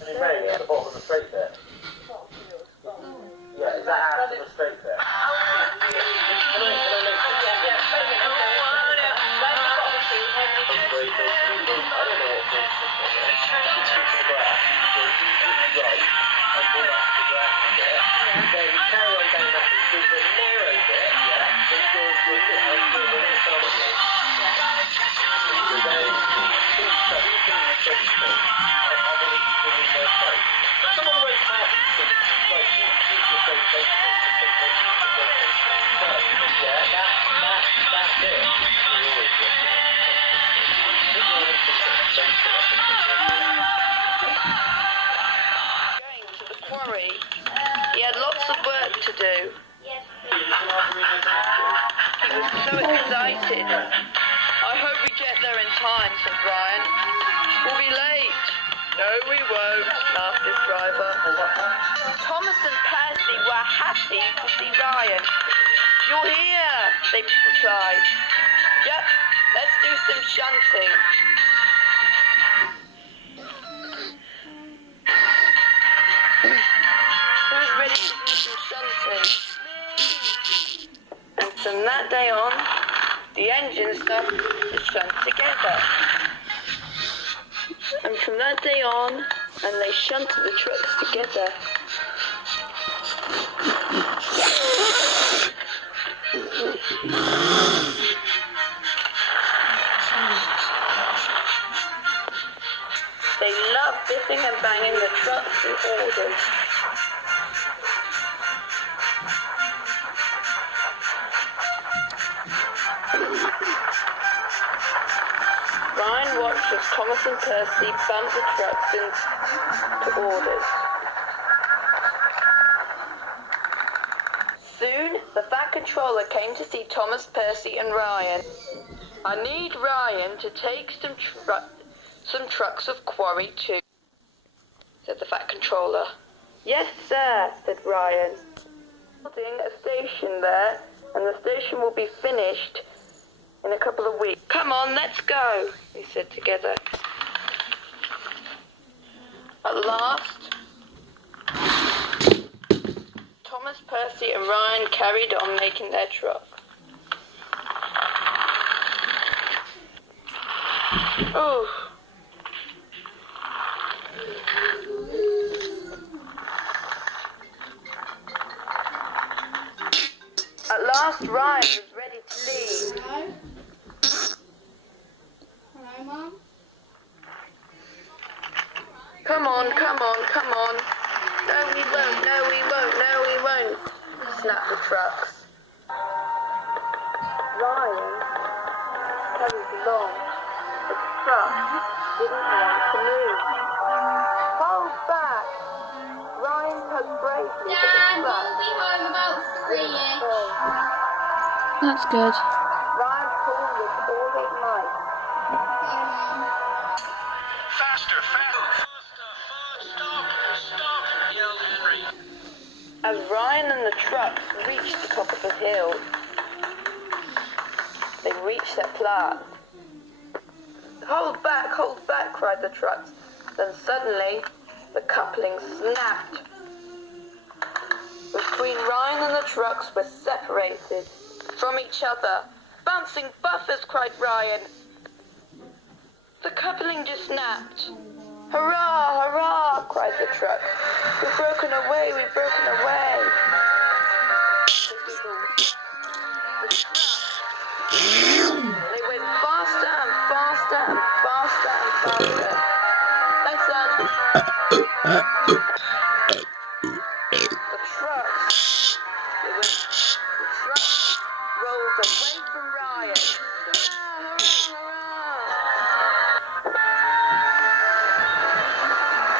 Any rain at the bottom of the straight there? Yeah, is that after the straight there? He had lots of work to do. He was so excited. I hope we get there in time, said Ryan. We'll be late. No, we won't, laughed his driver. Thomas and Percy were happy to see Ryan. You're here, they replied. Yep, let's do some shunting. Who's ready to do some shunting? And from that day on, the engines started to shunt together. And from that day on, and they shunted the trucks together. They loved biffing and banging the trucks in orders. Ryan watched as Thomas and Percy bumped the trucks into orders. Soon, the Fat Controller came to see Thomas, Percy and Ryan. I need Ryan to take some trucks of quarry too, said the Fat Controller. Yes, sir, said Ryan. Building a station there, and the station will be finished in a couple of weeks. Come on, let's go, they said together. At last, Thomas, Percy and Ryan carried on making their truck. Ooh. At last, Ryan was ready to leave. Hello? Hello, Mum? Come on, come on, come on. No, we won't, no, we won't, no, we won't, snapped the trucks. Ryan carried along. The truck didn't want to move. Hold back! Ryan tugged bravely, Dad, but the we'll truck be home about 3-ish. That's good. Ryan pulled with all his might. Faster, faster! Stop! Yelled Henry. As Ryan and the trucks reached the top of the hill, they reached their plant. Hold back, cried the trucks. Then suddenly, the coupling snapped. Between Ryan and the trucks were separated from each other. Bouncing buffers, cried Ryan. The coupling just snapped. Hurrah, hurrah, cried the truck. We've broken away, we've broken away. They went faster and faster and faster and faster. Thanks, Dad. The trucks rolled away from Ryan. Hurrah, hurrah, hurrah.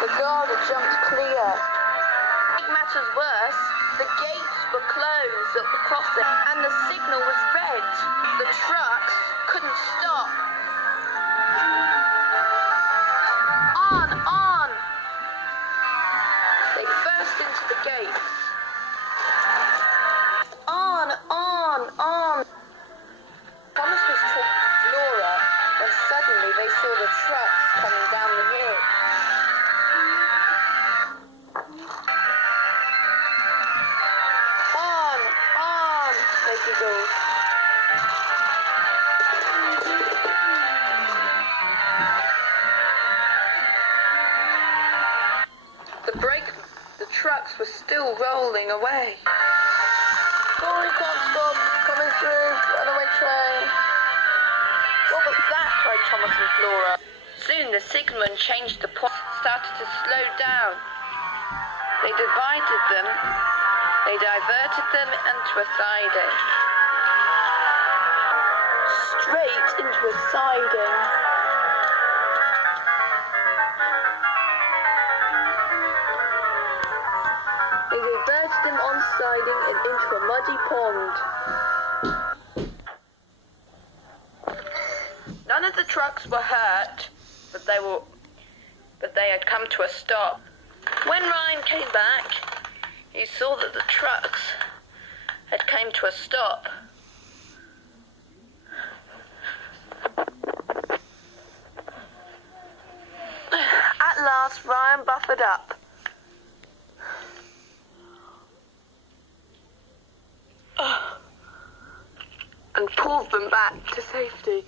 The guard had jumped clear. To make matters worse, the gates were closed at the crossing and the signal was red. The trucks couldn't stop. On! They burst into the gates. On! Thomas was talking to Flora when suddenly they saw the trucks coming down the hill. trucks were still rolling away. Corey can't stop, coming through, runaway train. What was that? Cried Thomas and Flora. Soon the signalman changed the point, started to slow down. They divided them, they diverted them into a siding. Straight into a siding. They diverted them on siding and into a muddy pond. None of the trucks were hurt, but they had come to a stop. When Ryan came back, he saw that the trucks had come to a stop. At last, Ryan buffered up. And pulled them back to safety.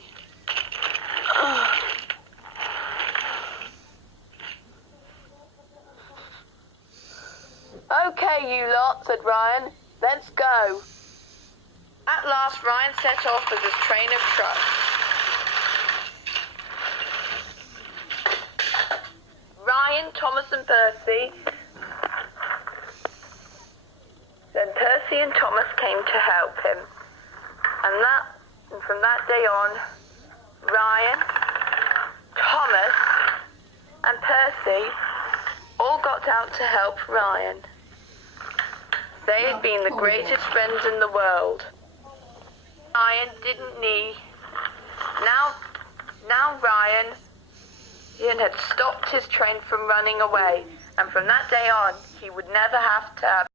Okay, you lot, said Ryan. Let's go. At last, Ryan set off with his train of trucks. Ryan, Thomas and Percy. Then Percy and Thomas came to help him. And from that day on, Ryan, Thomas and Percy all got out to help Ryan. They had been the greatest friends in the world. Ryan didn't need... Now Ryan had stopped his train from running away, and from that day on, he would never have to have